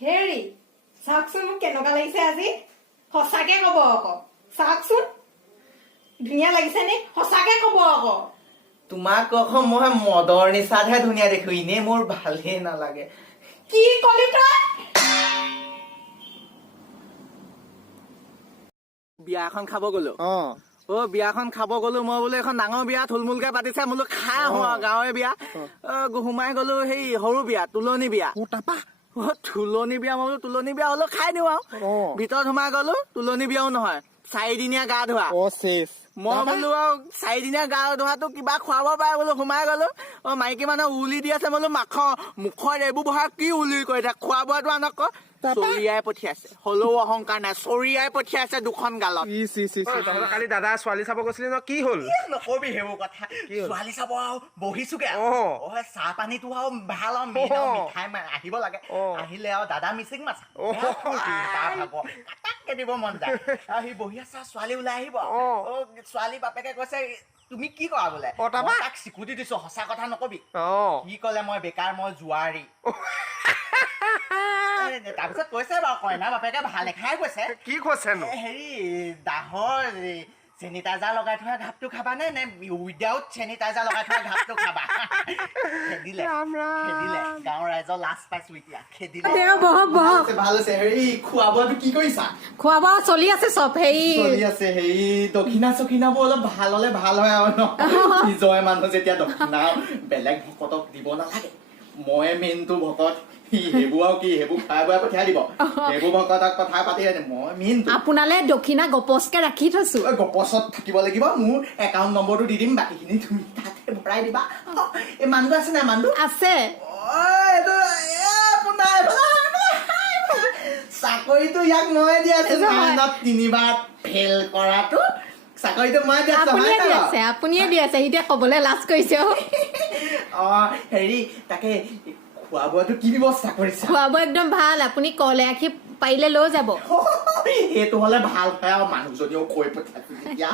হেৰি চাওকচোন মোক কেনেকুৱা লাগিছে আজি সঁচাকে কব আকৌ চাওকচোন ধুনীয়া লাগিছে নে সঁচাকে কব আকৌ তোমাক কখন মই মদৰ নিচাতহে ধুনীয়া দেখো এনেই মোৰ ভালেই নালাগে কি কলি তই বিয়া এখন খাব গলো বিয়াখন খাব গলো মই বোলো এখন ডাঙৰ বিয়া থুলমুলকে পাতিছে বোলো খাই আহো আৰু গাঁৱৰে বিয়া সোমাই গলো সেই সৰু বিয়া তুলনি বিয়া তুলনি বিয়া মই বোলো তুলনি বিয়া হলেও খাই দিওঁ আৰু ভিতৰত সোমাই গলো তুলনি বিয়াও নহয় 4 দিনীয়া গা ধোৱা মই বোলো আৰু 4 দিনীয়া গা ধোৱাটো কিবা খুৱাব পাৰে বোলো সোমাই গলো মাইকী মানুহ উলি দি আছে বোলো মাখৰ মুখত এইবোৰ বহা কি উলি কৰি থাকে খোৱা বোৱাটো আনক চৰিয়াই পঠিয়াইছে হলেও অহংকাৰ নাই চৰিয়াই পঠিয়াইছে দুখন গালত কালি দাদা ছোৱালী চাব গৈছিলি ন কি হল নকবি সেইবোৰ কথা ছোৱালী চাব আৰু বহিছোগে চাহ পানীটো আৰু ভাল আৰু মিঠাই আহিব লাগে আহিলে আৰু দাদা মিচিং মাছ দিব মন যায় আৰু সি বহি আছে ছোৱালী ওলাই আহিব ছোৱালী বাপেকে কৈছে তুমি কি কৰা বোলে তাক স্বীকৃতি দিছো সঁচা কথা নকবি কি কলে মই বেকাৰ মই জুৱাৰী তাৰপিছত কৈছে বাৰু কইনা বাপেকে ভালে খাই কৈছে কি কৈছে হেৰি দাহৰ চেনিটাইজাৰ লগাই থোৱা ঘাপটো খাবা নে উইদাউট চেনিটাইজাৰ লগাই থোৱা ঘাপটো খাবা খেদিলে গাঁৱৰ ৰাইজৰ লাজ পাইছো এতিয়া খেদিলে ভাল হৈছে হেৰি খোৱা বোৱাটো কি কৰিছা খোৱা বোৱা চলি আছে চব হেৰি চলি আছে হেৰি দক্ষিণা চক্ষিণাবোৰ অলপ ভাল হলে ভাল হয় আৰু ন নিজৰে মানুহ যেতিয়া দক্ষিণা বেলেগ ভকতক দিব নালাগে মই মেইনটো ভকত সেইবোৰ আৰু কি সেইবোৰ খাই বৈ পঠিয়াই দিব সেইবোৰ ভকতক কথা পাতি মই মেইনটো আপোনালে দক্ষিণা গপচকে ৰাখি থৈছো গপচত থাকিব লাগিব মোৰ একাউণ্ট নম্বৰটো দি দিম বাকীখিনি তুমি তাতে ভৰাই দিবা এই মানুহটো আছে নাই মানুহটো আছে চাকৰিটো ইয়াক মই দি আছো 3বাৰ ফেইল কৰাটো চাকৰিটো মই দি আছো আপুনিয়ে দি আছে এতিয়া কবলৈ লাজ কৰিছে হেৰি তাকে খোৱা বোৱাটো কি ব্যৱস্থা কৰিছে খোৱা বোৱা একদম ভাল আপুনি কলে আখি পাৰিলে লৈ যাব সেইটো হলে ভাল হয় আৰু মানুহজনীও কৈ পঠিয়াইছো তেতিয়া